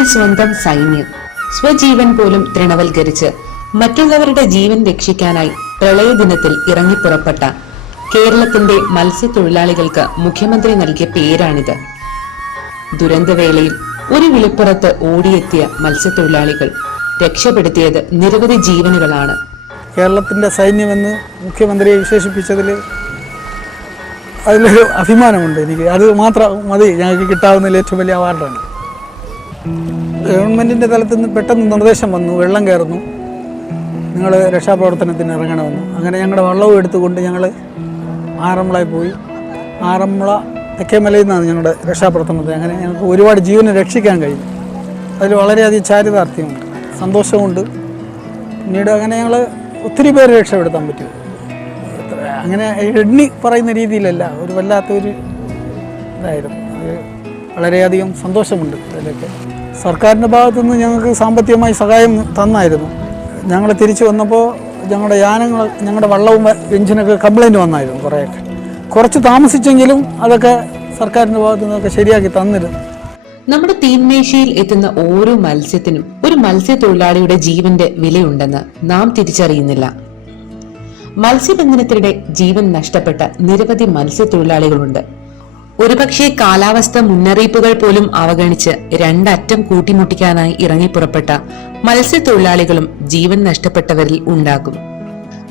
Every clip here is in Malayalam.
നാടിന് സ്വന്തം സൈന്യം, സ്വജീവൻ പോലും തൃണവൽക്കരിച്ച് മറ്റുള്ളവരുടെ ജീവൻ രക്ഷിക്കാനായി പ്രളയദിനത്തിൽ ഇറങ്ങിപ്പുറപ്പെട്ട കേരളത്തിന്റെ മത്സ്യത്തൊഴിലാളികൾക്ക് മുഖ്യമന്ത്രി നൽകിയ പേരാണിത്. ദുരന്തവേളയിൽ ഒരു വിളിപ്പുറത്ത് ഓടിയെത്തിയ മത്സ്യത്തൊഴിലാളികൾ രക്ഷപ്പെടുത്തിയത് നിരവധി ജീവനുകളാണ്. കേരളത്തിന്റെ സൈന്യമെന്ന് മുഖ്യമന്ത്രിയെ വിശേഷിപ്പിച്ചതിൽ അതിലൊരു അഭിമാനമുണ്ട് എനിക്ക്. അത് മാത്രം മതി ഞങ്ങൾക്ക് കിട്ടാവുന്നതിൽ ഏറ്റവും വലിയ അവാർഡാണ്. ഗവൺമെൻറ്റിൻ്റെ തലത്തിൽ നിന്ന് പെട്ടെന്ന് നിർദ്ദേശം വന്നു, വെള്ളം കയറുന്നു, നിങ്ങൾ രക്ഷാപ്രവർത്തനത്തിന് ഇറങ്ങണമെന്ന്. അങ്ങനെ ഞങ്ങളുടെ വള്ളവും എടുത്തുകൊണ്ട് ഞങ്ങൾ ആറന്മുളയിൽ പോയി. ആറന്മുള തെക്കേമലയിൽ നിന്നാണ് ഞങ്ങളുടെ രക്ഷാപ്രവർത്തനത്തിൽ. അങ്ങനെ ഞങ്ങൾക്ക് ഒരുപാട് ജീവനെ രക്ഷിക്കാൻ കഴിഞ്ഞു. അതിൽ വളരെയധികം ചാരിതാർത്ഥ്യമുണ്ട്, സന്തോഷമുണ്ട്. പിന്നീട് അങ്ങനെ ഞങ്ങൾ ഒത്തിരി പേര് രക്ഷപ്പെടുത്താൻ പറ്റും. അങ്ങനെ എണ്ണി പറയുന്ന രീതിയിലല്ല, ഒരു വല്ലാത്തൊരു ഇതായിരുന്നു. അത് വളരെയധികം സന്തോഷമുണ്ട്. അതിലൊക്കെ സർക്കാരിൻ്റെ ഭാഗത്തുനിന്ന് ഞങ്ങൾക്ക് സാമ്പത്തികമായി സഹായം തന്നായിരുന്നു. ഞങ്ങൾ തിരിച്ചു വന്നപ്പോൾ ഞങ്ങളുടെ യാനങ്ങൾ, ഞങ്ങളുടെ വള്ളവും എഞ്ചിനൊക്കെ കംപ്ലൈൻറ്റ് വന്നായിരുന്നു. കുറച്ച് താമസിച്ചെങ്കിലും അതൊക്കെ സർക്കാരിൻ്റെ ഭാഗത്തു നിന്നൊക്കെ ശരിയാക്കി തന്നിരുന്നു. നമ്മുടെ തീന്മേശയിൽ എത്തുന്ന ഓരോ മത്സ്യത്തിനും ഒരു മത്സ്യത്തൊഴിലാളിയുടെ ജീവന്റെ വിലയുണ്ടെന്ന് നാം തിരിച്ചറിയുന്നില്ല. മത്സ്യബന്ധനത്തിനിടെ ജീവൻ നഷ്ടപ്പെട്ട നിരവധി മത്സ്യത്തൊഴിലാളികളുണ്ട്. ഒരുപക്ഷെ കാലാവസ്ഥ മുന്നറിയിപ്പുകൾ പോലും അവഗണിച്ച് രണ്ടറ്റം കൂട്ടിമുട്ടിക്കാനായി ഇറങ്ങിപ്പുറപ്പെട്ട മത്സ്യത്തൊഴിലാളികളും ജീവൻ നഷ്ടപ്പെട്ടവരിൽ ഉണ്ടാകും.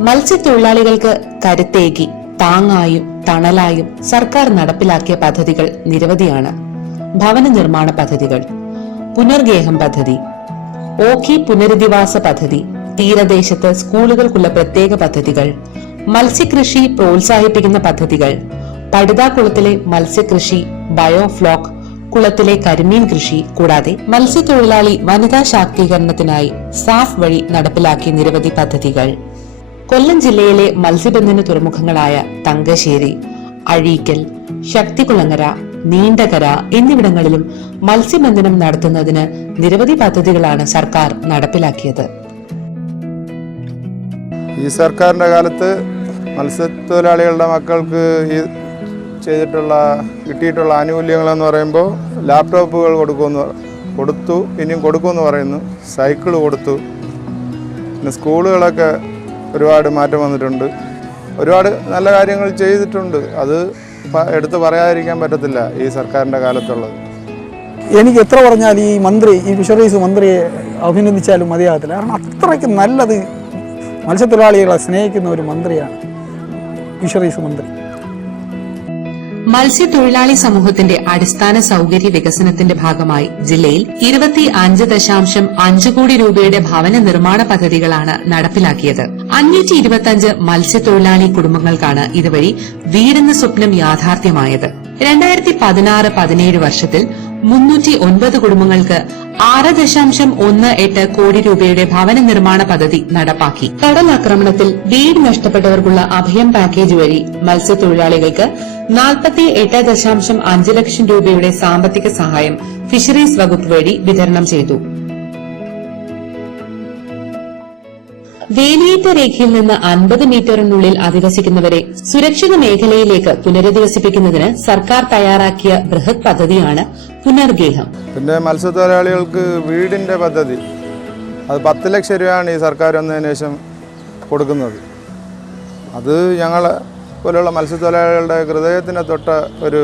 മത്സ്യത്തൊഴിലാളികൾക്ക് കരുത്തേകി താങ്ങായും തണലായും സർക്കാർ നടപ്പിലാക്കിയ പദ്ധതികൾ നിരവധിയാണ്. ഭവന നിർമ്മാണ പദ്ധതികൾ, പുനർഗേഹം പദ്ധതി, ഓഖി പുനരധിവാസ പദ്ധതി, തീരദേശത്ത് സ്കൂളുകൾക്കുള്ള പ്രത്യേക പദ്ധതികൾ, മത്സ്യകൃഷി പ്രോത്സാഹിപ്പിക്കുന്ന പദ്ധതികൾ, പടുതാക്കുളത്തിലെ മത്സ്യകൃഷി, ബയോഫ്ലോക്ക്, കുളത്തിലെ കരിമീൻ കൃഷി, കൂടാതെ മത്സ്യത്തൊഴിലാളി വനിതാ ശാക്തീകരണത്തിനായി സാഫ് വഴി നടപ്പിലാക്കിയ നിരവധി പദ്ധതികൾ. കൊല്ലം ജില്ലയിലെ മത്സ്യബന്ധന തുറമുഖങ്ങളായ തങ്കശ്ശേരി, അഴീക്കൽ, ശക്തികുളങ്ങര, നീണ്ടകര എന്നിവിടങ്ങളിലും മത്സ്യബന്ധനം നടത്തുന്നതിന് നിരവധി പദ്ധതികളാണ് സർക്കാർ നടപ്പിലാക്കിയത്. ഈ സർക്കാരിൻ്റെ കാലത്ത് മത്സ്യത്തൊഴിലാളികളുടെ മക്കൾക്ക് കിട്ടിയിട്ടുള്ള ആനുകൂല്യങ്ങളെന്ന് പറയുമ്പോൾ ലാപ്ടോപ്പുകൾ കൊടുത്തു, ഇനിയും കൊടുക്കുമെന്ന് പറയുന്നു. സൈക്കിൾ കൊടുത്തു. പിന്നെ സ്കൂളുകളൊക്കെ ഒരുപാട് മാറ്റം വന്നിട്ടുണ്ട്. ഒരുപാട് നല്ല കാര്യങ്ങൾ ചെയ്തിട്ടുണ്ട്. അത് എടുത്ത് പറയാതിരിക്കാൻ പറ്റത്തില്ല ഈ സർക്കാരിൻ്റെ കാലത്തുള്ളത്. എനിക്ക് എത്ര പറഞ്ഞാൽ ഈ ഫിഷറീസ് മന്ത്രിയെ അഭിനന്ദിച്ചാലും മതിയാകത്തില്ല. കാരണം അത്രയ്ക്ക് നല്ലത് മത്സ്യത്തൊഴിലാളികളെ സ്നേഹിക്കുന്ന ഒരു മന്ത്രിയാണ് ഫിഷറീസ് മന്ത്രി. മത്സ്യത്തൊഴിലാളി സമൂഹത്തിന്റെ അടിസ്ഥാന സൗകര്യ വികസനത്തിന്റെ ഭാഗമായി ജില്ലയിൽ 25.5 കോടി രൂപയുടെ ഭവന നിർമ്മാണ പദ്ധതികളാണ് നടപ്പിലാക്കിയത്. 525 മത്സ്യത്തൊഴിലാളി കുടുംബങ്ങൾക്കാണ് ഇതുവഴി വീടെന്ന സ്വപ്നം യാഥാർത്ഥ്യമായത്. 2016-17 വർഷത്തിൽ 309 കുടുംബങ്ങൾക്ക് 6.18 കോടി രൂപയുടെ ഭവന നിർമ്മാണ പദ്ധതി നടപ്പാക്കി. കടലാക്രമണത്തിൽ വീട് നഷ്ടപ്പെട്ടവർക്കുള്ള അഭയം പാക്കേജ് വഴി മത്സ്യത്തൊഴിലാളികൾക്ക് 48.5 ലക്ഷം രൂപയുടെ സാമ്പത്തിക സഹായം ഫിഷറീസ് വകുപ്പ് വഴി വിതരണം ചെയ്തു. വേലിയേറ്റ രേഖയിൽ നിന്ന് 50 മീറ്ററിനുള്ളിൽ അധിവസിക്കുന്നവരെ സുരക്ഷിത മേഖലയിലേക്ക് പുനരധിവസിപ്പിക്കുന്നതിന് സർക്കാർ തയ്യാറാക്കിയ ബൃഹത് പദ്ധതിയാണ് പുനർഗേഹം. പിന്നെ മത്സ്യത്തൊഴിലാളികൾക്ക് വീടിന്റെ പദ്ധതി, അത് 10 ലക്ഷം രൂപയാണ് ഈ സർക്കാർ വന്നതിന് ശേഷം കൊടുക്കുന്നത്. അത് ഞങ്ങളെ പോലെയുള്ള മത്സ്യത്തൊഴിലാളികളുടെ ഹൃദയത്തിന് തൊട്ട ഒരു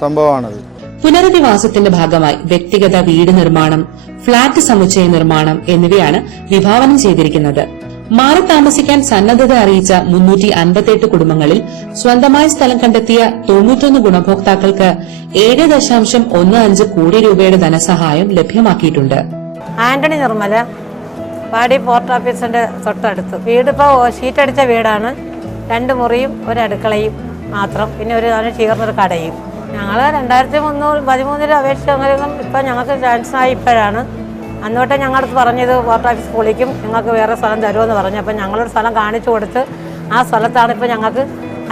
സംഭവമാണത്. പുനരധിവാസത്തിന്റെ ഭാഗമായി വ്യക്തിഗത വീട് നിർമ്മാണം, ഫ്ളാറ്റ് സമുച്ചയ നിർമ്മാണം എന്നിവയാണ് വിഭാവനം ചെയ്തിരിക്കുന്നത്. മാറി താമസിക്കാൻ സന്നദ്ധത അറിയിച്ച 358 കുടുംബങ്ങളിൽ സ്വന്തമായി സ്ഥലം കണ്ടെത്തിയ 91 ഗുണഭോക്താക്കൾക്ക് 7.15 കോടി രൂപയുടെ ധനസഹായം ലഭ്യമാക്കിയിട്ടുണ്ട്. ആന്റണി നിർമ്മല, പാടി പോർട്ട് ഓഫീസിന്റെ തൊട്ടടുത്ത്. വീടിപ്പോ ഷീറ്റടിച്ച വീടാണ്. 2 മുറിയും ഒരു അടുക്കളയും മാത്രം, പിന്നെ ഒരു ചീർന്നൊരു കടയും. ഞങ്ങൾ 2013 അപേക്ഷിച്ചെങ്കിലും ഇപ്പം ഞങ്ങൾക്ക് ചാൻസായി ഇപ്പോഴാണ്. അന്നോട്ടെ ഞങ്ങളടുത്ത് പറഞ്ഞത് പോർട്ട് ഓഫീസ് പൊളിക്കും, ഞങ്ങൾക്ക് വേറെ സ്ഥലം തരുമെന്ന് പറഞ്ഞു. അപ്പം ഞങ്ങളൊരു സ്ഥലം കാണിച്ചു കൊടുത്ത് ആ സ്ഥലത്താണ് ഇപ്പോൾ ഞങ്ങൾക്ക്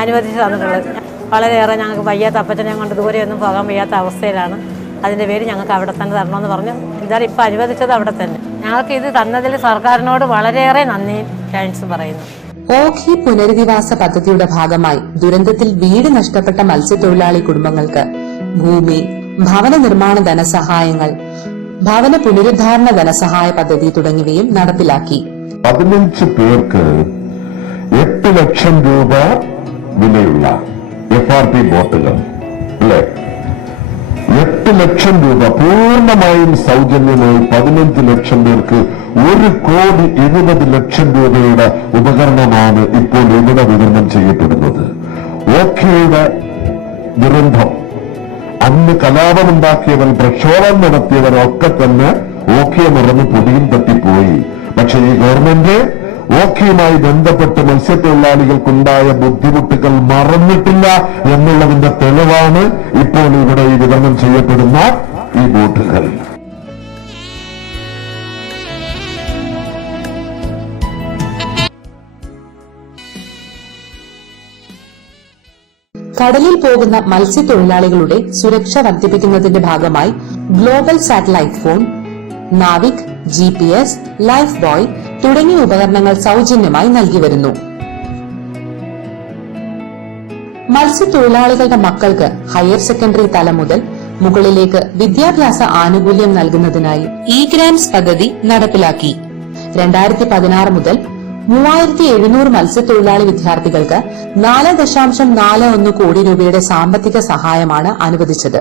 അനുവദിച്ച് തന്നിട്ടുള്ളത്. വളരെയേറെ ഞങ്ങൾക്ക് വയ്യാത്ത അപ്പച്ചനെ കൊണ്ട് ദൂരെയൊന്നും പോകാൻ വയ്യാത്ത അവസ്ഥയിലാണ്. അതിൻ്റെ പേര് ഞങ്ങൾക്ക് അവിടെ തന്നെ തരണമെന്ന് പറഞ്ഞു. എന്തായാലും ഇപ്പോൾ അനുവദിച്ചത് അവിടെ തന്നെ. ഞങ്ങൾക്ക് ഇത് തന്നതിൽ സർക്കാരിനോട് വളരെയേറെ നന്ദി താങ്ക്സ് പറയുന്നു. ഓഖി പുനരധിവാസ പദ്ധതിയുടെ ഭാഗമായി ദുരന്തത്തിൽ വീട് നഷ്ടപ്പെട്ട മത്സ്യത്തൊഴിലാളി കുടുംബങ്ങൾക്ക് ഭൂമി, ഭവന നിർമ്മാണ ധനസഹായങ്ങൾ, ഭവന പുനരുദ്ധാരണ ധനസഹായ പദ്ധതി തുടങ്ങിയവയും നടപ്പിലാക്കി. 15 പേർക്ക് 8 ലക്ഷം രൂപ വിലയുള്ള FRP ബോട്ടുകൾ, അല്ലെ? 8 ലക്ഷം രൂപ പൂർണ്ണമായും സൗജന്യമായി 15 ലക്ഷം പേർക്ക് 1,70,00,000 രൂപയുടെ ഉപകരണമാണ് ഇപ്പോൾ ഇവിടെ വിതരണം ചെയ്യപ്പെടുന്നത്. ഓഖിയുടെ ദുരന്തം, അന്ന് കലാപമുണ്ടാക്കിയവർ, പ്രക്ഷോഭം നടത്തിയവരൊക്കെ തന്നെ ഓഖിയെ മറന്ന് പൊടിയും തട്ടിപ്പോയി. പക്ഷെ ഈ ഗവൺമെന്റ് ഓഖിയുമായി ബന്ധപ്പെട്ട് മത്സ്യത്തൊഴിലാളികൾക്കുണ്ടായ ബുദ്ധിമുട്ടുകൾ മറന്നിട്ടില്ല എന്നുള്ളതിന്റെ തെളിവാണ് ഇപ്പോൾ ഇവിടെ ഈ വിതരണം ചെയ്യപ്പെടുന്ന ഈ ബോട്ടുകൾ. കടലിൽ പോകുന്ന മത്സ്യത്തൊഴിലാളികളുടെ സുരക്ഷ വർദ്ധിപ്പിക്കുന്നതിന്റെ ഭാഗമായി global satellite phone, NavIC, GPS, life boy തുടങ്ങിയ ഉപകരണങ്ങൾ സൗജന്യമായി നൽകി വരുന്നു. മത്സ്യത്തൊഴിലാളികളുടെ മക്കൾക്ക് ഹയർ സെക്കൻഡറി തലം മുതൽ മുകളിലേക്ക് വിദ്യാഭ്യാസ ആനുകൂല്യം നൽകുന്നതിനായി ഇ-ഗ്രാന്റ്സ് പദ്ധതി നടപ്പിലാക്കി. 2016 മുതൽ 3700 മത്സ്യത്തൊഴിലാളി വിദ്യാർത്ഥികൾക്ക് 4.41 കോടി രൂപയുടെ സാമ്പത്തിക സഹായമാണ് അനുവദിച്ചത്.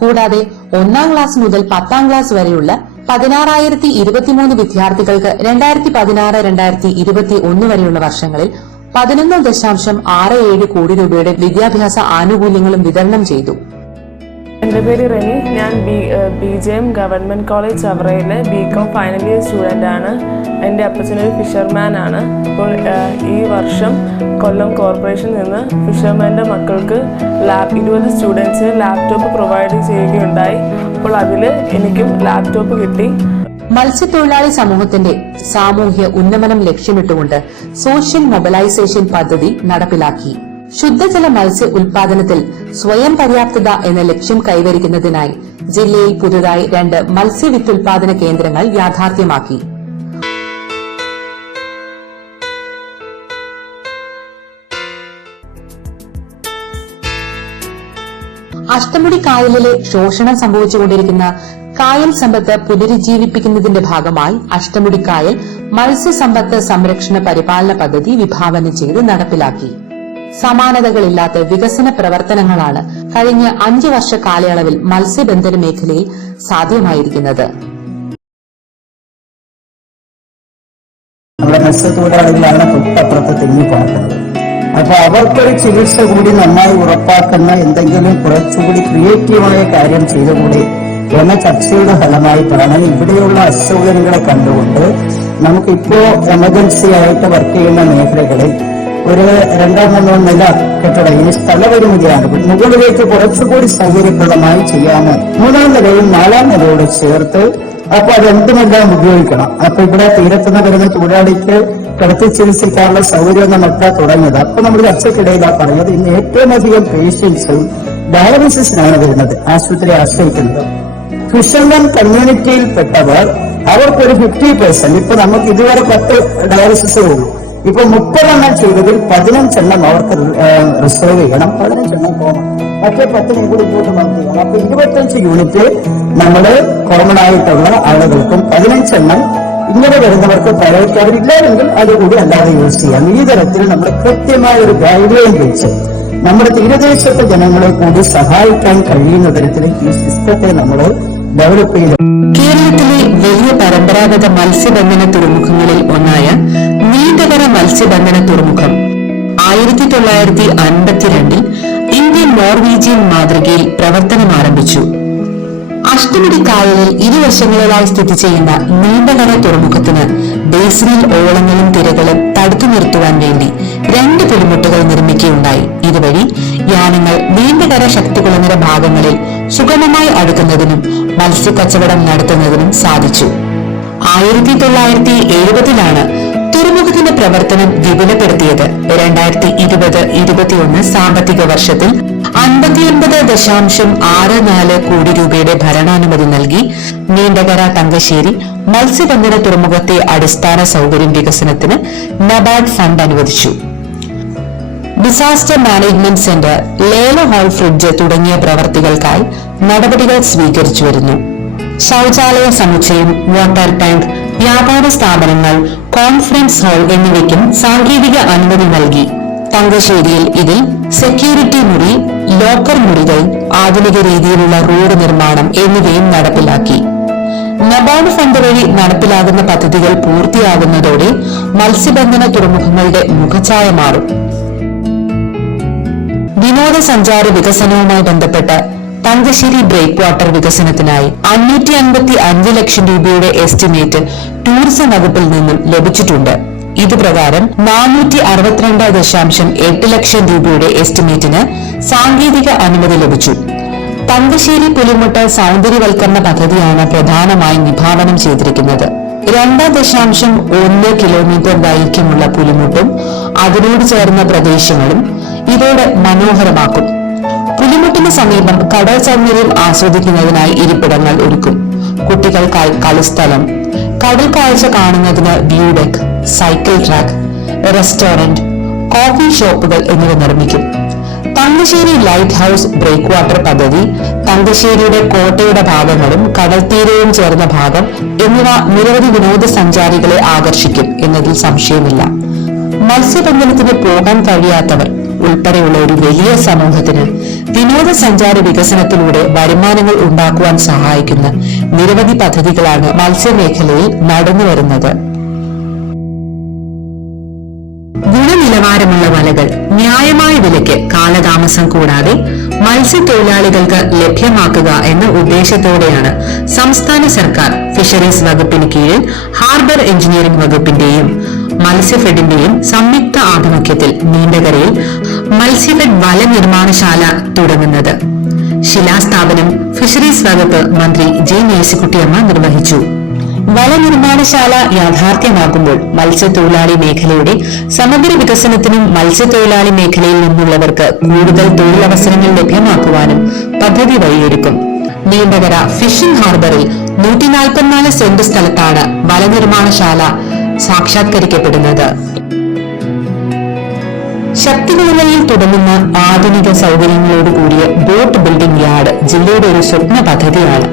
കൂടാതെ 1ാം ക്ലാസ് മുതൽ 10ാം ക്ലാസ് വരെയുള്ള 16,023 വിദ്യാർത്ഥികൾക്ക് 2016-2021 വരെയുള്ള വർഷങ്ങളിൽ 11.67 കോടി രൂപയുടെ വിദ്യാഭ്യാസ ആനുകൂല്യങ്ങളും വിതരണം ചെയ്തു. എൻ്റെ പേര് റെനി. ഞാൻ BJM ഗവൺമെൻറ് കോളേജ് ചവറയിലെ BCom ഫൈനൽ ഇയർ സ്റ്റുഡൻ്റ് ആണ്. എൻ്റെ അപ്പച്ചനൊരു ഫിഷർമാൻ ആണ്. അപ്പോൾ ഈ വർഷം കൊല്ലം കോർപ്പറേഷനിൽ നിന്ന് ഫിഷർമാൻ്റെ മക്കൾക്ക് 20 സ്റ്റുഡൻസിന് ലാപ്ടോപ്പ് പ്രൊവൈഡ് ചെയ്യുകയുണ്ടായി. അപ്പോൾ അതിൽ എനിക്കും ലാപ്ടോപ്പ് കിട്ടി. മത്സ്യത്തൊഴിലാളി സമൂഹത്തിന്റെ സാമൂഹ്യ ഉന്നമനം ലക്ഷ്യമിട്ടുകൊണ്ട് സോഷ്യൽ മൊബിലൈസേഷൻ പദ്ധതി നടപ്പിലാക്കി. ശുദ്ധജല മത്സ്യ ഉൽപാദനത്തിൽ സ്വയം പര്യാപ്തത എന്ന ലക്ഷ്യം കൈവരിക്കുന്നതിനായി ജില്ലയിൽ പുതുതായി 2 മത്സ്യവിത്തുൽപാദന കേന്ദ്രങ്ങൾ യാഥാർത്ഥ്യമാക്കി. അഷ്ടമുടി കായലിലെ ശോഷണം സംഭവിച്ചുകൊണ്ടിരിക്കുന്ന കായൽ സമ്പത്ത് പുനരുജ്ജീവിപ്പിക്കുന്നതിന്റെ ഭാഗമായി അഷ്ടമുടി കായൽ മത്സ്യസമ്പത്ത് സംരക്ഷണ പരിപാലന പദ്ധതി വിഭാവനം ചെയ്ത് നടപ്പിലാക്കി. സമാനതകളില്ലാത്ത വികസന പ്രവർത്തനങ്ങളാണ് കഴിഞ്ഞ 5 വർഷ കാലയളവിൽ മത്സ്യബന്ധന മേഖലയിൽ സാധ്യമായിരിക്കുന്നത്. നമ്മുടെ മത്സ്യത്തൊഴിലാളികളാണ് തൊട്ടപ്പുറത്ത് തെങ്ങിപ്പാർക്കുന്നത്. അപ്പൊ അവർക്കൊരു ചികിത്സ കൂടി നന്നായി ഉറപ്പാക്കുന്ന എന്തെങ്കിലും കുറച്ചുകൂടി ക്രിയേറ്റീവായ കാര്യം ചെയ്തുകൂടി എന്ന ചർച്ചയുടെ ഫലമായിട്ടാണ് ഇവിടെയുള്ള അസൗകര്യങ്ങളെ കണ്ടുകൊണ്ട് നമുക്കിപ്പോ എമർജൻസി ആയിട്ട് വർക്ക് ചെയ്യുന്ന മേഖലകളിൽ ഒരു 2-3 നില കെട്ടിടം, ഇനി സ്ഥലപരിമിതിയാണ്, മുകളിലേക്ക് കുറച്ചുകൂടി സൗകര്യപ്രദമായി ചെയ്യാമോ, 3ാം നിലയും 4ാം നിലയോട് ചേർത്ത് അപ്പൊ അതെന്തുമെല്ലാം ഉപയോഗിക്കണം. അപ്പൊ ഇവിടെ തീരത്തുനിന്ന് വരുന്ന തൊഴിലാളിക്ക് കിടത്തി ചികിത്സിക്കാനുള്ള സൗകര്യം നമുക്ക് തുടങ്ങിയത്. അപ്പൊ നമ്മൾ ചർച്ചയ്ക്കിടയിലാണ് പറഞ്ഞത് ഇന്ന് ഏറ്റവും അധികം പേഷ്യൻസ് ഡയാലിസിസിനാണ് വരുന്നത്, ആശുപത്രിയെ ആശ്രയിക്കുന്നത്. ഫിഷർമാൻ കമ്മ്യൂണിറ്റിയിൽപ്പെട്ടവർ അവർക്കൊരു 50%, ഇപ്പൊ നമുക്ക് ഇതുവരെ 10 ഡയാലിസിസേ ഉള്ളൂ. ഇപ്പൊ 30 എണ്ണം ചെയ്തതിൽ 15 എണ്ണം അവർക്ക് റിസർവ് ചെയ്യണം, 15 എണ്ണം പോകണം, മറ്റേ 10 കൂടി ഇങ്ങോട്ട് മാർക്ക് ചെയ്യണം. അപ്പൊ 25 യൂണിറ്റ് നമ്മള് കോമൺ ആയിട്ടുള്ള ആളുകൾക്കും 15 എണ്ണം ഇങ്ങനെ വരുന്നവർക്ക് പ്രയോറിറ്റി അവരില്ലാതെങ്കിൽ അതുകൂടി അല്ലാതെ യൂസ് ചെയ്യാം. ഈ തരത്തിൽ നമ്മൾ കൃത്യമായ ഒരു ഗൈഡ് ലൈൻ വെച്ച് നമ്മുടെ തീരദേശത്തെ ജനങ്ങളെ കൂടി സഹായിക്കാൻ കഴിയുന്ന തരത്തിൽ ഈ സിസ്റ്റത്തെ നമ്മൾ ഡെവലപ്പ് ചെയ്തു. കേരളത്തിലെ വലിയ പരമ്പരാഗത മത്സ്യബന്ധന തുറമുഖങ്ങളിൽ ഒന്നായ നീണ്ടകര മത്സ്യബന്ധന തുറമുഖം 1952 ഇന്ത്യൻ നോർവീജിയൻ മാതൃകയിൽ പ്രവർത്തനം ആരംഭിച്ചു. അഷ്ടമുടി കായലിൽ ഇരുവശങ്ങളിലായി സ്ഥിതി ചെയ്യുന്ന നീണ്ടകര തുറമുഖത്തിന് ബേസിനിൽ ഓളങ്ങളും തിരകളും തടുത്തു നിർത്തുവാൻ വേണ്ടി 2 പുലിമുട്ടുകൾ നിർമ്മിക്കുകയുണ്ടായി. ഇതുവഴി യാനങ്ങൾ നീണ്ടകര ശക്തികുളങ്ങര ഭാഗങ്ങളിൽ സുഗമമായി അടുക്കുന്നതിനും മത്സ്യക്കച്ചവടം നടത്തുന്നതിനും സാധിച്ചു. 1970-ലാണ് തുറമുഖത്തിന്റെ പ്രവർത്തനം വിപുലപ്പെടുത്തിയത്. 2020-21 സാമ്പത്തിക വർഷത്തിൽ 59.64 കോടി രൂപയുടെ ഭരണാനുമതി നൽകി നീണ്ടകര തങ്കശ്ശേരി മത്സ്യബന്ധന തുറമുഖത്തെ അടിസ്ഥാന സൗകര്യം വികസനത്തിന് നബാർഡ് ഫണ്ട് അനുവദിച്ചു. ഡിസാസ്റ്റർ മാനേജ്മെന്റ് സെന്റർ, ലേല ഹാൾ ഫ്രിഡ്ജ് തുടങ്ങിയ പ്രവർത്തികൾക്കായി നടപടികൾ സ്വീകരിച്ചു വരുന്നു. ശൗചാലയ സമുച്ചയം, വാട്ടർ ടാങ്ക്, വ്യാപാര സ്ഥാപനങ്ങൾ, കോൺഫറൻസ് ഹാൾ എന്നിവയ്ക്കും സാങ്കേതിക അനുമതി നൽകി. തങ്കശ്ശേരിയിൽ ഇതിൽ സെക്യൂരിറ്റി മുറി, ലോക്കർ മുറികൾ, ആധുനിക രീതിയിലുള്ള റോഡ് നിർമ്മാണം എന്നിവയും നടപ്പിലാക്കി. നബാർഡ് ഫണ്ട് വഴി നടപ്പിലാകുന്ന പദ്ധതികൾ പൂർത്തിയാകുന്നതോടെ മത്സ്യബന്ധന തുറമുഖങ്ങളുടെ മുഖഛായ മാറും. വിനോദസഞ്ചാര വികസനവുമായി ബന്ധപ്പെട്ട് തങ്കശ്ശേരി ബ്രേക്ക് വാട്ടർ വികസനത്തിനായി 555 ലക്ഷം രൂപയുടെ എസ്റ്റിമേറ്റ് ടൂറിസം വകുപ്പിൽ നിന്നും ലഭിച്ചിട്ടുണ്ട്. ഇത് പ്രകാരം 462.8 ലക്ഷം രൂപയുടെ എസ്റ്റിമേറ്റിന് സാങ്കേതിക അനുമതി ലഭിച്ചു. തങ്കശ്ശേരി പുലിമുട്ട് സൗന്ദര്യവൽക്കരണ പദ്ധതിയാണ് പ്രധാനമായും വിഭാവനം ചെയ്തിരിക്കുന്നത്. 2.1 കിലോമീറ്റർ ദൈർഘ്യമുള്ള പുലിമുട്ടും അതിനോട് ചേർന്ന പ്രദേശങ്ങളും ഇതോടെ മനോഹരമാക്കും. പുലിമുട്ടിന് സമീപം കടൽ സൗന്ദര്യം ആസ്വദിക്കുന്നതിനായി ഇരിപ്പിടങ്ങൾ ഒരുക്കും. കുട്ടികൾക്കായി കളിസ്ഥലം, കടൽ കാഴ്ച കാണുന്നതിന് view deck, cycle track, restaurant, coffee ഷോപ്പുകൾ എന്നിവ നിർമ്മിക്കും. Thankassery lighthouse breakwater പദ്ധതി തങ്കശ്ശേരിയുടെ കോട്ടയുടെ ഭാഗങ്ങളും കടൽ തീരവും ചേർന്ന ഭാഗം എന്നിവ നിരവധി വിനോദസഞ്ചാരികളെ ആകർഷിക്കും എന്നതിൽ സംശയമില്ല. മത്സ്യബന്ധനത്തിന് പോകാൻ കഴിയാത്തവർ ഉൾപ്പെടെയുള്ള ഒരു വലിയ സമൂഹത്തിന് വിനോദസഞ്ചാര വികസനത്തിലൂടെ വരുമാനങ്ങൾ ഉണ്ടാക്കുവാൻ സഹായിക്കുന്ന നിരവധി പദ്ധതികളാണ് മത്സ്യമേഖലയിൽ നടന്നുവരുന്നത്. ഗുണനിലവാരമുള്ള വലകൾ ന്യായമായ വിലയ്ക്ക് കാലതാമസം കൂടാതെ മത്സ്യത്തൊഴിലാളികൾക്ക് ലഭ്യമാക്കുക എന്ന ഉദ്ദേശത്തോടെയാണ് സംസ്ഥാന സർക്കാർ ഫിഷറീസ് വകുപ്പിന് കീഴിൽ ഹാർബർ എഞ്ചിനീയറിംഗ് വകുപ്പിന്റെയും മത്സ്യഫെഡിന്റെയും സംയുക്ത ആഭിമുഖ്യത്തിൽ നീണ്ടകരയിൽ മത്സ്യഫെഡ് വല നിർമ്മാണശാല തുടങ്ങുന്നത്. ശിലാസ്ഥാപനം ഫിഷറീസ് വകുപ്പ് മന്ത്രി ജെ മേഴ്സിക്കുട്ടിയമ്മ നിർവഹിച്ചു. വല നിർമ്മാണശാല യാഥാർത്ഥ്യമാകുമ്പോൾ മത്സ്യത്തൊഴിലാളി മേഖലയുടെ സമഗ്ര വികസനത്തിനും മത്സ്യത്തൊഴിലാളി മേഖലയിൽ നിന്നുള്ളവർക്ക് കൂടുതൽ തൊഴിലവസരങ്ങൾ ലഭ്യമാക്കുവാനും പദ്ധതി വഴിയൊരുക്കും. നീണ്ടകര ഫിഷിംഗ് ഹാർബറിൽ 144 സെന്റ് സ്ഥലത്താണ് വല നിർമ്മാണശാല സാക്ഷാത്കരിക്കപ്പെടുന്നത്. ശക്തികുളങ്ങരയിൽ തുടങ്ങുന്ന ആധുനിക സൗകര്യങ്ങളോട് കൂടിയ ബോട്ട് ബിൽഡിംഗ് യാർഡ് ജില്ലയുടെ ഒരു സ്വപ്ന പദ്ധതിയാണ്.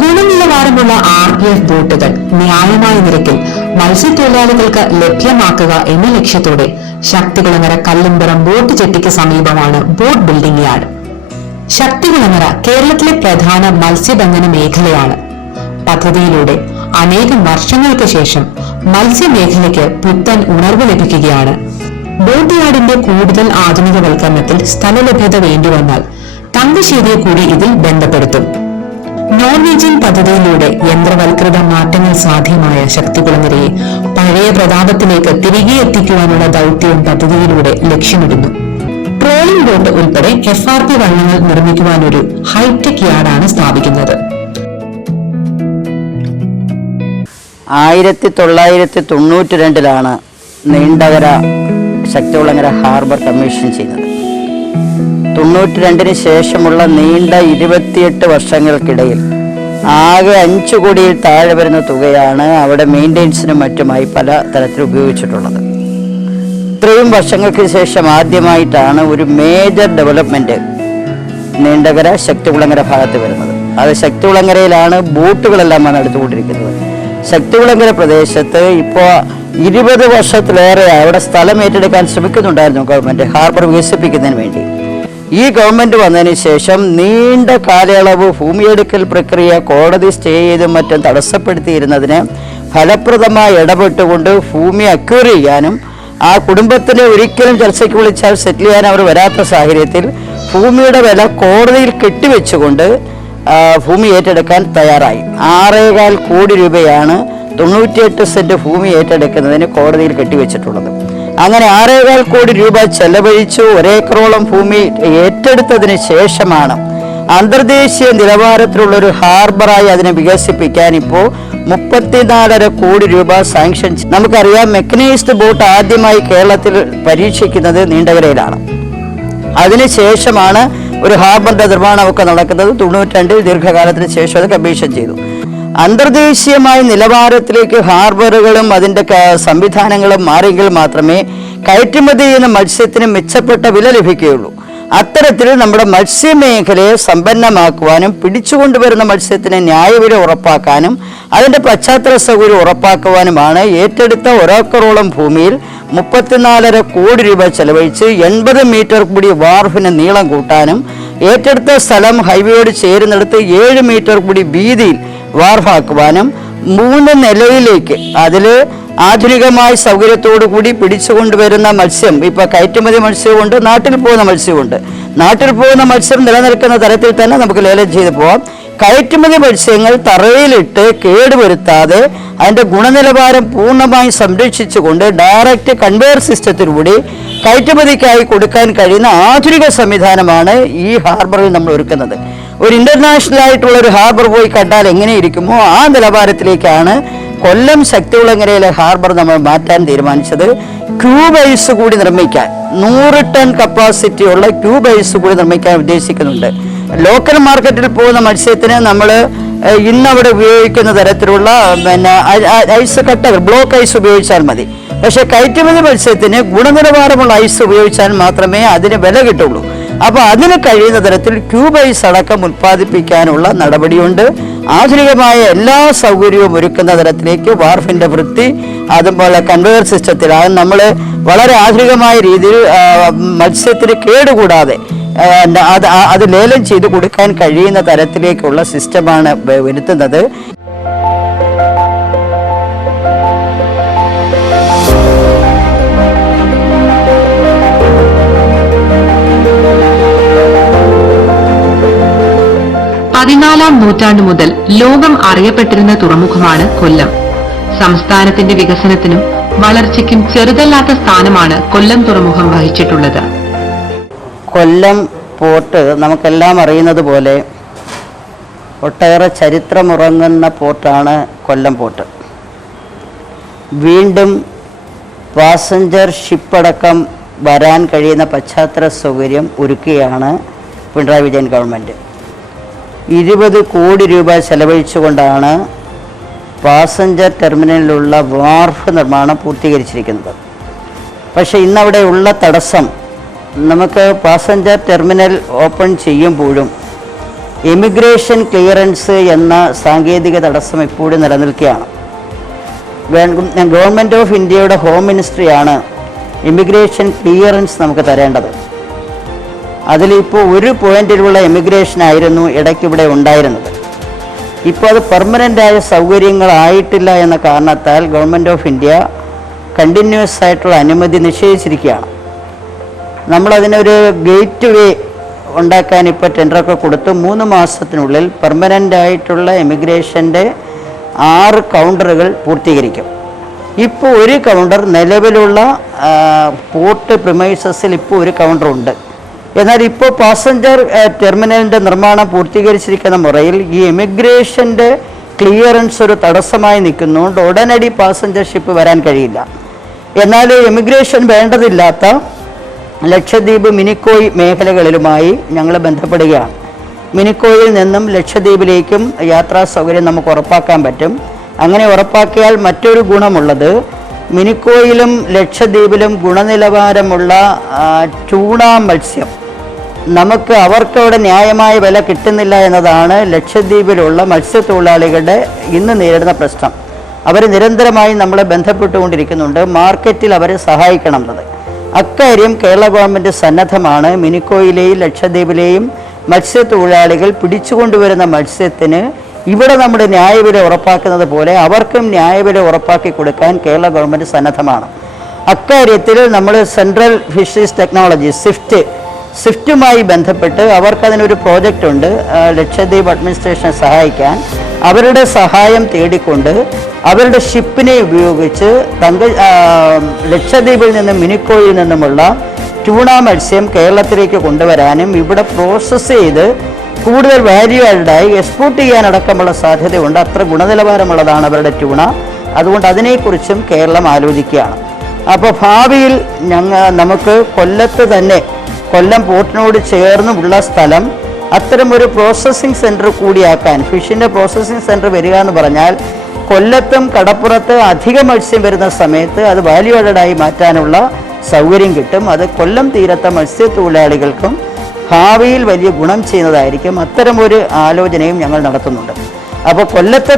ഗുണനിലവാരമുള്ള RPF ബോട്ടുകൾ ന്യായമായ നിരക്കിൽ മത്സ്യത്തൊഴിലാളികൾക്ക് ലഭ്യമാക്കുക എന്ന ലക്ഷ്യത്തോടെ ശക്തികുളങ്ങര കല്ലുംപുറം ബോട്ട് ചെട്ടിക്ക് സമീപമാണ് ബോട്ട് ബിൽഡിംഗ് യാർഡ്. ശക്തികുളങ്ങര കേരളത്തിലെ പ്രധാന മത്സ്യബന്ധന മേഖലയാണ്. പദ്ധതിയിലൂടെ അനേകം വർഷങ്ങൾക്ക് ശേഷം മത്സ്യമേഖലയ്ക്ക് പുത്തൻ ഉണർവ് ലഭിക്കുകയാണ്. ബോട്ട് യാർഡിന്റെ കൂടുതൽ ആധുനികവൽക്കരണത്തിൽ സ്ഥലലഭ്യത വേണ്ടിവന്നാൽ തങ്കശ്ശേരിയെ കൂടി ഇതിൽ ബന്ധപ്പെടുത്തും. നോർവീജിയൻ പദ്ധതിയിലൂടെ യന്ത്രവൽകൃത മാറ്റങ്ങൾ സാധ്യമായ ശക്തികുളങ്ങരയെ പഴയ പ്രതാപത്തിലേക്ക് തിരികെ എത്തിക്കുവാനുള്ള ദൗത്യവും പദ്ധതിയിലൂടെ ലക്ഷ്യമിടുന്നു. ട്രോളിംഗ് ബോട്ട് ഉൾപ്പെടെ FRP വള്ളങ്ങൾ നിർമ്മിക്കുവാനൊരു ഹൈടെക് യാർഡാണ് സ്ഥാപിക്കുന്നത്. 1992 നീണ്ടകര ശക്തികുളങ്ങര ഹാർബർ കമ്മീഷൻ ചെയ്യുന്നത്. 92 ശേഷമുള്ള നീണ്ട 28 വർഷങ്ങൾക്കിടയിൽ ആകെ 5 കോടിയിൽ താഴെ വരുന്ന തുകയാണ് അവിടെ മെയിൻ്റെനൻസിനും മറ്റുമായി പല തരത്തിൽ ഉപയോഗിച്ചിട്ടുള്ളത്. ഇത്രയും വർഷങ്ങൾക്ക് ശേഷം ആദ്യമായിട്ടാണ് ഒരു മേജർ ഡെവലപ്മെൻറ്റ് നീണ്ടകര ശക്തികുളങ്ങര ഭാഗത്ത് വരുന്നത്. അത് ശക്തികുളങ്ങരയിലാണ് ബോട്ടുകളെല്ലാം നടത്തിക്കൊണ്ടിരിക്കുന്നത്. ശക്തികുളങ്ങര പ്രദേശത്ത് ഇപ്പോൾ 20 വർഷത്തിലേറെ അവിടെ സ്ഥലം ഏറ്റെടുക്കാൻ ശ്രമിക്കുന്നുണ്ടായിരുന്നു ഗവൺമെൻറ് ഹാർബർ വികസിപ്പിക്കുന്നതിന് വേണ്ടി. ഈ ഗവൺമെൻറ് വന്നതിന് ശേഷം നീണ്ട കാലയളവ് ഭൂമിയെടുക്കൽ പ്രക്രിയ കോടതി സ്റ്റേ ചെയ്തും മറ്റും തടസ്സപ്പെടുത്തിയിരുന്നതിന് ഫലപ്രദമായി ഇടപെട്ടുകൊണ്ട് ഭൂമി അക്വയർ ചെയ്യാനും ആ കുടുംബത്തിനെ ഒരിക്കലും ചർച്ചയ്ക്ക് വിളിച്ചാൽ സെറ്റിൽ ചെയ്യാൻ അവർ വരാത്ത സാഹചര്യത്തിൽ ഭൂമിയുടെ വില കോടതിയിൽ കെട്ടിവെച്ചുകൊണ്ട് ഭൂമി ഏറ്റെടുക്കാൻ തയ്യാറായി. 6.25 കോടി രൂപയാണ് 98 സെന്റ് ഭൂമി ഏറ്റെടുക്കുന്നതിന് കോടതിയിൽ കെട്ടിവെച്ചിട്ടുള്ളത്. അങ്ങനെ 6.25 കോടി രൂപ ചെലവഴിച്ചു 1 ഏക്കറോളം ഭൂമി ഏറ്റെടുത്തതിന് ശേഷമാണ് അന്തർദേശീയ നിലവാരത്തിലുള്ള ഒരു ഹാർബറായി അതിനെ വികസിപ്പിക്കാൻ ഇപ്പോൾ 34.5 കോടി രൂപ സാങ്ഷൻ. നമുക്കറിയാം, മെക്കനൈസ്ഡ് ബോട്ട് ആദ്യമായി കേരളത്തിൽ പരീക്ഷിക്കുന്നത് നീണ്ടകരയിലാണ്. അതിനുശേഷമാണ് ഒരു ഹാർബറിന്റെ നിർമ്മാണമൊക്കെ നടക്കുന്നത്. 92 ദീർഘകാലത്തിന് ശേഷം അത് കമ്മീഷൻ ചെയ്തു. അന്തർദേശീയമായ നിലവാരത്തിലേക്ക് ഹാർബറുകളും അതിൻ്റെ സംവിധാനങ്ങളും മാറിയെങ്കിൽ മാത്രമേ കയറ്റുമതി ചെയ്യുന്ന മത്സ്യത്തിന് മെച്ചപ്പെട്ട വില ലഭിക്കുകയുള്ളൂ. അത്തരത്തിൽ നമ്മുടെ മത്സ്യമേഖലയെ സമ്പന്നമാക്കുവാനും പിടിച്ചുകൊണ്ടുവരുന്ന മത്സ്യത്തിന് ന്യായവില ഉറപ്പാക്കാനും അതിൻ്റെ പശ്ചാത്തല സൗകര്യം ഉറപ്പാക്കുവാനുമാണ് ഏറ്റെടുത്ത 1 ഏക്കറോളം ഭൂമിയിൽ 34.5 കോടി രൂപ ചെലവഴിച്ച് 80 മീറ്റർ കൂടി വാർഫിന് നീളം കൂട്ടാനും ഏറ്റെടുത്ത സ്ഥലം ഹൈവേയോട് ചേരുന്നിടത്ത് 7 മീറ്റർ കൂടി വീതിയിൽ വാർഫാക്കുവാനും 3 നിലയിലേക്ക് അതിൽ ആധുനികമായ സൗകര്യത്തോടു കൂടി പിടിച്ചുകൊണ്ടുവരുന്ന മത്സ്യം, ഇപ്പോൾ കയറ്റുമതി മത്സ്യമുണ്ട്, നാട്ടിൽ പോകുന്ന മത്സ്യമുണ്ട്. നാട്ടിൽ പോകുന്ന മത്സ്യം നിലനിൽക്കുന്ന തരത്തിൽ തന്നെ നമുക്ക് ലേലം ചെയ്ത് പോകാം. കയറ്റുമതി മത്സ്യങ്ങൾ തറയിലിട്ട് കേടുവരുത്താതെ അതിൻ്റെ ഗുണനിലവാരം പൂർണ്ണമായി സംരക്ഷിച്ചുകൊണ്ട് ഡയറക്റ്റ് കൺവെയർ സിസ്റ്റത്തിലൂടെ കയറ്റുമതിക്കായി കൊടുക്കാൻ കഴിയുന്ന ആധുനിക സംവിധാനമാണ് ഈ ഹാർബറിൽ നമ്മൾ ഒരുക്കുന്നത്. ഒരു ഇൻ്റർനാഷണൽ ആയിട്ടുള്ള ഒരു ഹാർബർ പോയി കണ്ടാൽ എങ്ങനെ ഇരിക്കുമോ ആ നിലവാരത്തിലേക്കാണ് കൊല്ലം ശക്തികുളങ്ങരയിലെ ഹാർബർ നമ്മൾ മാറ്റാൻ തീരുമാനിച്ചത്. ക്യൂബ് ഐസ് കൂടി നിർമ്മിക്കാൻ 100 ടൺ കപ്പാസിറ്റി ഉള്ള ക്യൂബ് ഐസ് കൂടി നിർമ്മിക്കാൻ ഉദ്ദേശിക്കുന്നുണ്ട്. ലോക്കൽ മാർക്കറ്റിൽ പോകുന്ന മത്സ്യത്തിന് നമ്മൾ ഇന്നവിടെ ഉപയോഗിക്കുന്ന തരത്തിലുള്ള ഐസ് കട്ടകൾ, ബ്ലോക്ക് ഐസ് ഉപയോഗിച്ചാൽ മതി. പക്ഷെ കയറ്റുമതി മത്സ്യത്തിന് ഗുണനിലവാരമുള്ള ഐസ് ഉപയോഗിച്ചാൽ മാത്രമേ അതിന് വില കിട്ടുള്ളൂ. അപ്പോൾ അതിന് കഴിയുന്ന തരത്തിൽ ക്യൂബ് ഐസ് അടക്കം ഉൽപ്പാദിപ്പിക്കാനുള്ള നടപടിയുണ്ട്. ആധുനികമായ എല്ലാ സൗകര്യവും ഒരുക്കുന്ന തരത്തിലേക്ക് വാർഫിൻ്റെ വൃത്തി, അതുപോലെ കൺവെയർ സിസ്റ്റത്തിൽ അത് നമ്മൾ വളരെ ആധുനികമായ രീതിയിൽ മത്സ്യത്തിന് കേടുകൂടാതെ അത് ലേലം ചെയ്ത് കൊടുക്കാൻ കഴിയുന്ന തരത്തിലേക്കുള്ള സിസ്റ്റമാണ് വരുത്തുന്നത്. പതിനാലാം നൂറ്റാണ്ടു മുതൽ ലോകം അറിയപ്പെട്ടിരുന്ന തുറമുഖമാണ് കൊല്ലം. സംസ്ഥാനത്തിന്റെ വികസനത്തിനും വളർച്ചയ്ക്കും ചെറുതല്ലാത്ത സ്ഥാനമാണ് കൊല്ലം തുറമുഖം വഹിച്ചിട്ടുള്ളത്. കൊല്ലം പോർട്ട് നമുക്കെല്ലാം അറിയുന്നത് പോലെ ഒട്ടേറെ ചരിത്രമുറങ്ങുന്ന പോർട്ടാണ് കൊല്ലം പോർട്ട്. വീണ്ടും പാസഞ്ചർ ഷിപ്പടക്കം വരാൻ കഴിയുന്ന പശ്ചാത്തല സൗകര്യം ഒരുക്കുകയാണ് പിണറായി വിജയൻ ഗവൺമെൻറ്. 20 കോടി രൂപ ചെലവഴിച്ചുകൊണ്ടാണ് പാസഞ്ചർ ടെർമിനലിലുള്ള വാർഫ് നിർമ്മാണം പൂർത്തീകരിച്ചിരിക്കുന്നത്. പക്ഷേ ഇന്നവിടെ ഉള്ള തടസ്സം, നമുക്ക് പാസഞ്ചർ ടെർമിനൽ ഓപ്പൺ ചെയ്യുമ്പോഴും ഇമിഗ്രേഷൻ ക്ലിയറൻസ് എന്ന സാങ്കേതിക തടസ്സം ഇപ്പോഴും നിലനിൽക്കുകയാണ്. ഗവൺമെൻറ് ഓഫ് ഇന്ത്യയുടെ ഹോം മിനിസ്ട്രിയാണ് ഇമിഗ്രേഷൻ ക്ലിയറൻസ് നമുക്ക് തരേണ്ടത്. അതിലിപ്പോൾ ഒരു പോയിന്റിലുള്ള ഇമിഗ്രേഷൻ ആയിരുന്നു ഇടയ്ക്കിവിടെ ഉണ്ടായിരുന്നത്. ഇപ്പോൾ അത് പെർമനൻ്റായ സൗകര്യങ്ങളായിട്ടില്ല എന്ന കാരണത്താൽ ഗവൺമെൻറ് ഓഫ് ഇന്ത്യ കണ്ടിന്യൂസ് ആയിട്ടുള്ള അനുമതി നിഷേധിച്ചിരിക്കുകയാണ്. നമ്മളതിനൊരു ഗേറ്റ് വേ ഉണ്ടാക്കാൻ ഇപ്പോൾ ടെൻഡറൊക്കെ കൊടുത്ത് 3 മാസത്തിനുള്ളിൽ പെർമനൻ്റ് ആയിട്ടുള്ള ഇമിഗ്രേഷൻ്റെ 6 കൗണ്ടറുകൾ പൂർത്തീകരിക്കും. ഇപ്പോൾ ഒരു കൗണ്ടർ നിലവിലുള്ള പോർട്ട് പ്രിമൈസസിൽ ഇപ്പോൾ ഒരു കൗണ്ടറുണ്ട്. എന്നാൽ ഇപ്പോൾ പാസഞ്ചർ ടെർമിനലിൻ്റെ നിർമ്മാണം പൂർത്തീകരിച്ചിരിക്കുന്ന മുറയിൽ ഈ ഇമിഗ്രേഷൻ്റെ ക്ലിയറൻസ് ഒരു തടസ്സമായി നിൽക്കുന്നതുകൊണ്ട് ഉടനടി പാസഞ്ചർ ഷിപ്പ് വരാൻ കഴിയില്ല. എന്നാൽ ഇമിഗ്രേഷൻ വേണ്ടതില്ലാത്ത ലക്ഷദ്വീപ് മിനിക്കോയ് മേഖലകളിലുമായി ഞങ്ങൾ ബന്ധപ്പെടുകയാണ്. മിനിക്കോയിൽ നിന്നും ലക്ഷദ്വീപിലേക്കും യാത്രാ സൗകര്യം നമുക്ക് ഉറപ്പാക്കാൻ പറ്റും. അങ്ങനെ ഉറപ്പാക്കിയാൽ മറ്റൊരു ഗുണമുള്ളത്, മിനിക്കോയിലും ലക്ഷദ്വീപിലും ഗുണനിലവാരമുള്ള ട്യൂണ മത്സ്യം നമുക്ക് അവർക്കവിടെ ന്യായമായ വില കിട്ടുന്നില്ല എന്നതാണ് ലക്ഷദ്വീപിലുള്ള മത്സ്യത്തൊഴിലാളികളുടെ ഇന്ന് നേരിടുന്ന പ്രശ്നം. അവർ നിരന്തരമായി നമ്മളെ ബന്ധപ്പെട്ടുകൊണ്ടിരിക്കുന്നുണ്ട്, മാർക്കറ്റിൽ അവരെ സഹായിക്കണം എന്നത്. അക്കാര്യം കേരള ഗവൺമെൻറ് സന്നദ്ധമാണ്. മിനിക്കോയിലെയും ലക്ഷദ്വീപിലെയും മത്സ്യത്തൊഴിലാളികൾ പിടിച്ചുകൊണ്ടുവരുന്ന മത്സ്യത്തിന് ഇവിടെ നമ്മുടെ ന്യായവില ഉറപ്പാക്കുന്നത് പോലെ അവർക്കും ന്യായവില ഉറപ്പാക്കി കൊടുക്കാൻ കേരള ഗവൺമെൻറ് സന്നദ്ധമാണ്. അക്കാര്യത്തിൽ നമ്മൾ സെൻട്രൽ ഫിഷറീസ് ടെക്നോളജി സ്വിഫ്റ്റുമായി ബന്ധപ്പെട്ട് അവർക്കതിനൊരു പ്രോജക്റ്റ് ഉണ്ട്. ലക്ഷദ്വീപ് അഡ്മിനിസ്ട്രേഷനെ സഹായിക്കാൻ അവരുടെ സഹായം തേടിക്കൊണ്ട് അവരുടെ ഷിപ്പിനെ ഉപയോഗിച്ച് ലക്ഷദ്വീപിൽ നിന്നും മിനിക്കോയിൽ നിന്നുമുള്ള ട്യൂണ മത്സ്യം കേരളത്തിലേക്ക് കൊണ്ടുവരാനും ഇവിടെ പ്രോസസ്സ് ചെയ്ത് കൂടുതൽ വാല്യൂ ആഡായി എക്സ്പോർട്ട് ചെയ്യാനടക്കമുള്ള സാധ്യതയുണ്ട്. അത്ര ഗുണനിലവാരമുള്ളതാണ് അവരുടെ ട്യൂണ. അതുകൊണ്ട് അതിനെക്കുറിച്ചും കേരളം ആലോചിക്കുകയാണ്. അപ്പോൾ ഭാവിയിൽ നമുക്ക് കൊല്ലത്ത് തന്നെ, കൊല്ലം പോർട്ടിനോട് ചേർന്നുമുള്ള സ്ഥലം അത്തരമൊരു പ്രോസസ്സിംഗ് സെൻറ്റർ കൂടിയാക്കാൻ, ഫിഷിൻ്റെ പ്രോസസ്സിംഗ് സെൻറ്റർ വരിക എന്ന് പറഞ്ഞാൽ കൊല്ലത്തും കടപ്പുറത്ത് അധിക മത്സ്യം വരുന്ന സമയത്ത് അത് വാല്യൂ ആഡായി മാറ്റാനുള്ള സൗകര്യം കിട്ടും. അത് കൊല്ലം തീരത്തെ മത്സ്യത്തൊഴിലാളികൾക്കും ഭാവിയിൽ വലിയ ഗുണം ചെയ്യുന്നതായിരിക്കും. അത്തരമൊരു ആലോചനയും ഞങ്ങൾ നടത്തുന്നുണ്ട്. അപ്പോൾ കൊല്ലത്തെ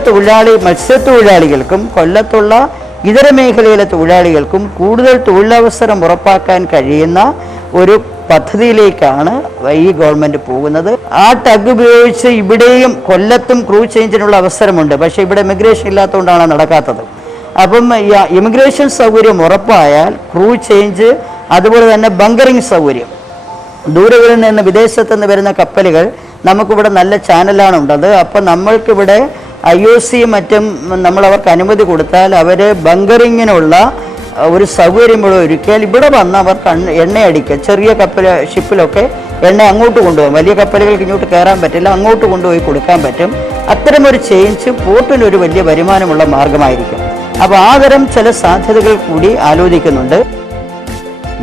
മത്സ്യത്തൊഴിലാളികൾക്കും കൊല്ലത്തുള്ള ഇതര മേഖലയിലെ തൊഴിലാളികൾക്കും കൂടുതൽ തൊഴിലവസരം ഉറപ്പാക്കാൻ കഴിയുന്ന ഒരു പദ്ധതിയിലേക്കാണ് ഈ ഗവൺമെൻറ് പോകുന്നത്. ആ ടഗ് ഉപയോഗിച്ച് ഇവിടെയും കൊല്ലത്തും ക്രൂ ചേഞ്ചിനുള്ള അവസരമുണ്ട്. പക്ഷേ ഇവിടെ ഇമിഗ്രേഷൻ ഇല്ലാത്തതുകൊണ്ടാണ് നടക്കാത്തത്. അപ്പം ഇമിഗ്രേഷൻ സൗകര്യം ഉറപ്പായാൽ ക്രൂ ചേഞ്ച്, അതുപോലെ തന്നെ ബങ്കറിങ് സൗകര്യം, ദൂരങ്ങളിൽ നിന്ന് വിദേശത്തു നിന്ന് വരുന്ന കപ്പലുകൾ നമുക്കിവിടെ നല്ല ചാനലാണ് ഉള്ളത്. അപ്പം നമ്മൾക്കിവിടെ IOC മറ്റും നമ്മളവർക്ക് അനുമതി കൊടുത്താൽ അവർ ബങ്കറിങ്ങിനുള്ള ഒരു സൗകര്യം ഇവിടെ ഒരുക്കിയാൽ ഇവിടെ വന്ന് അവർക്ക് എണ്ണയടിക്കുക. ചെറിയ ഷിപ്പിലൊക്കെ എണ്ണ അങ്ങോട്ട് കൊണ്ടുപോകും. വലിയ കപ്പലുകൾക്ക് ഇങ്ങോട്ട് കയറാൻ പറ്റില്ല, അങ്ങോട്ട് കൊണ്ടുപോയി കൊടുക്കാൻ പറ്റും. അത്തരമൊരു ചേഞ്ച് പോർട്ടിനൊരു വലിയ വരുമാനമുള്ള മാർഗമായിരിക്കും. അപ്പോൾ ആ തരം ചില സാധ്യതകൾ കൂടി ആലോചിക്കുന്നുണ്ട്.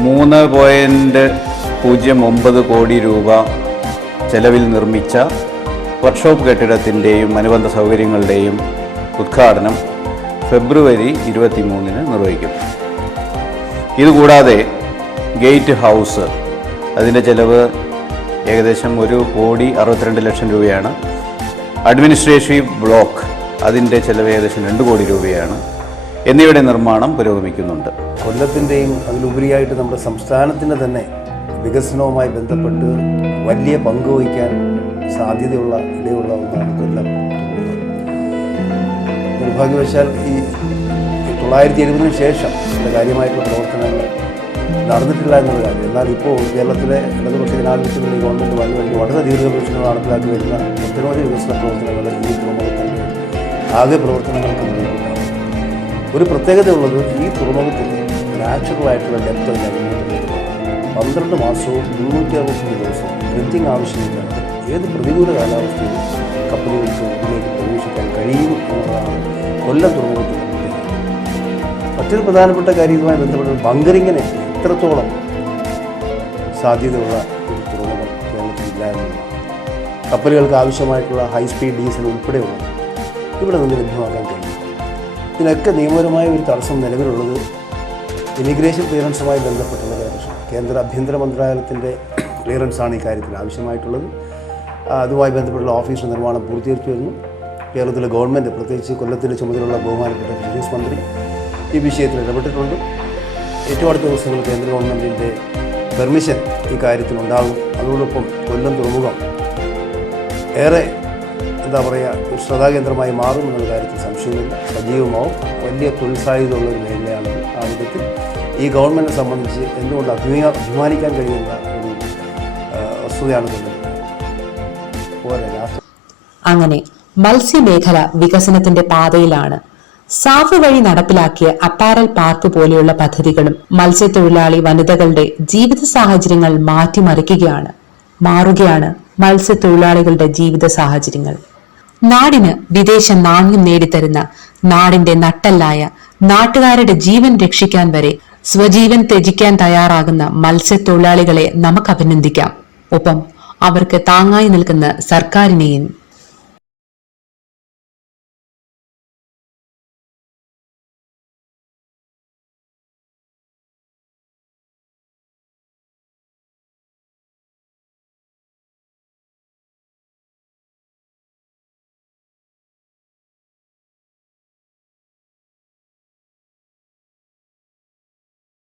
3.09 കോടി രൂപ ചെലവിൽ നിർമ്മിച്ച വർക്ക്ഷോപ്പ് കെട്ടിടത്തിൻ്റെയും അനുബന്ധ സൗകര്യങ്ങളുടെയും ഉദ്ഘാടനം ഫെബ്രുവരി 23 നിർവഹിക്കും. ഇതുകൂടാതെ ഗേറ്റ് ഹൗസ്, അതിൻ്റെ ചെലവ് ഏകദേശം 1,62,00,000 രൂപയാണ്. അഡ്മിനിസ്ട്രേറ്റീവ് ബ്ലോക്ക്, അതിൻ്റെ ചെലവ് ഏകദേശം 2 കോടി രൂപയാണ്. എന്നിവയുടെ നിർമ്മാണം പുരോഗമിക്കുന്നുണ്ട്. കൊല്ലത്തിൻ്റെയും അതിലുപരിയായിട്ട് നമ്മുടെ സംസ്ഥാനത്തിൻ്റെ തന്നെ വികസനവുമായി ബന്ധപ്പെട്ട് വലിയ പങ്ക് വഹിക്കാൻ സാധ്യതയുള്ള ഇടയുള്ള ഒന്നാണ് കൊല്ലം. നിർഭാഗ്യവശാൽ ഈ 970 ശേഷം ചില കാര്യമായിട്ടുള്ള പ്രവർത്തനങ്ങൾ നടന്നിട്ടില്ല എന്നുള്ള കാര്യം. എന്നാൽ ഇപ്പോൾ കേരളത്തിലെ ഇടതുപക്ഷ ജനാധിപത്യത്തിൻ്റെ ഗവൺമെൻറ് വന്നു കഴിഞ്ഞ് വളരെ ദീർഘവീക്ഷണം നടപ്പിലാക്കി വരുന്ന ഒട്ടനവധി വികസന പ്രവർത്തനങ്ങൾ ഈ തുറമുഖത്തിൻ്റെ ആകെ പ്രവർത്തനങ്ങൾക്ക് മുന്നിലുണ്ടാകും. ഒരു പ്രത്യേകത ഉള്ളത്, ഈ തുറമുഖത്തിൽ നാച്ചുറലായിട്ടുള്ള ഡെപ്ത് 12 മാസവും 365 ദിവസവും ഡ്രിഞ്ചിങ് ആവശ്യമില്ലാതെ ഏത് പ്രതികൂല കാലാവസ്ഥയിലും കപ്പലുകൾക്ക് ഇതിലേക്ക് പ്രവേശിക്കാൻ കഴിയും എന്നുള്ളതാണ് കൊല്ലം തുറമുഖത്തിൻ്റെ പ്രത്യേകത. മറ്റൊരു പ്രധാനപ്പെട്ട കാര്യവുമായി ബന്ധപ്പെട്ട ബങ്കറിങ്ങിന് ഇത്രത്തോളം സാധ്യതയുള്ള ഒരു തുറമുഖം കേരളത്തിലില്ല എന്നുള്ളതാണ്. കപ്പലുകൾക്ക് ആവശ്യമായിട്ടുള്ള ഹൈസ്പീഡ് ഡീസൽ ഉൾപ്പെടെയുള്ളത് ഇവിടെ നിന്ന് ലഭ്യമാക്കാൻ കഴിയും. ഇതിനൊക്കെ നിയമപരമായ ഒരു തടസ്സം നിലവിലുള്ളത് ഇമിഗ്രേഷൻ ക്ലിയറൻസുമായി ബന്ധപ്പെട്ടുള്ള പ്രശ്നം. കേന്ദ്ര ആഭ്യന്തര മന്ത്രാലയത്തിൻ്റെ ക്ലിയറൻസാണ് ഈ കാര്യത്തിൽ ആവശ്യമായിട്ടുള്ളത്. അതുമായി ബന്ധപ്പെട്ടുള്ള ഓഫീസ് നിർമ്മാണം പൂർത്തീകരിച്ചു വരുന്നു. കേരളത്തിലെ ഗവൺമെൻറ്, പ്രത്യേകിച്ച് കൊല്ലത്തിൻ്റെ ചുമതലയുള്ള ബഹുമാനപ്പെട്ട ഫിഷറീസ് മന്ത്രി ഈ വിഷയത്തിൽ ഇടപെട്ടിട്ടുണ്ട്. ഏറ്റവും അടുത്ത ദിവസങ്ങളിൽ കേന്ദ്ര ഗവൺമെൻറ്റിൻ്റെ പെർമിഷൻ ഈ കാര്യത്തിലുണ്ടാകും. അതോടൊപ്പം കൊല്ലം തുറമുഖം ഏറെ ഒരു ശ്രദ്ധാകേന്ദ്രമായി മാറും എന്നുള്ള കാര്യത്തിൽ സംശയമില്ല. സജീവമാവും. വലിയ തൊഴിൽ സാധ്യതയുള്ള ഒരു മേഖലയാണ്. ആ വിധത്തിൽ ഈ ഗവൺമെൻറ്റിനെ സംബന്ധിച്ച് എന്തുകൊണ്ട് അഭിമാനിക്കാൻ കഴിയുന്ന ഒരു വസ്തുതയാണ് കൊല്ലം. അങ്ങനെ മത്സ്യമേഖല വികസനത്തിന്റെ പാതയിലാണ്. സാഫ് വഴി നടപ്പിലാക്കിയ അപ്പാരൽ പാർക്ക് പോലെയുള്ള പദ്ധതികളും മത്സ്യത്തൊഴിലാളി വനിതകളുടെ ജീവിത സാഹചര്യങ്ങൾ മാറുകയാണ് മത്സ്യത്തൊഴിലാളികളുടെ ജീവിത സാഹചര്യങ്ങൾ. നാടിന് വിദേശ നാണ്യം നേടിത്തരുന്ന നാടിന്റെ നട്ടെല്ലായ നാട്ടുകാരുടെ ജീവൻ രക്ഷിക്കാൻ വരെ സ്വജീവൻ ത്യജിക്കാൻ തയ്യാറാകുന്ന മത്സ്യത്തൊഴിലാളികളെ നമുക്ക് അഭിനന്ദിക്കാം. ഒപ്പം അവർക്ക് താങ്ങായി നിൽക്കുന്ന സർക്കാരിനെയും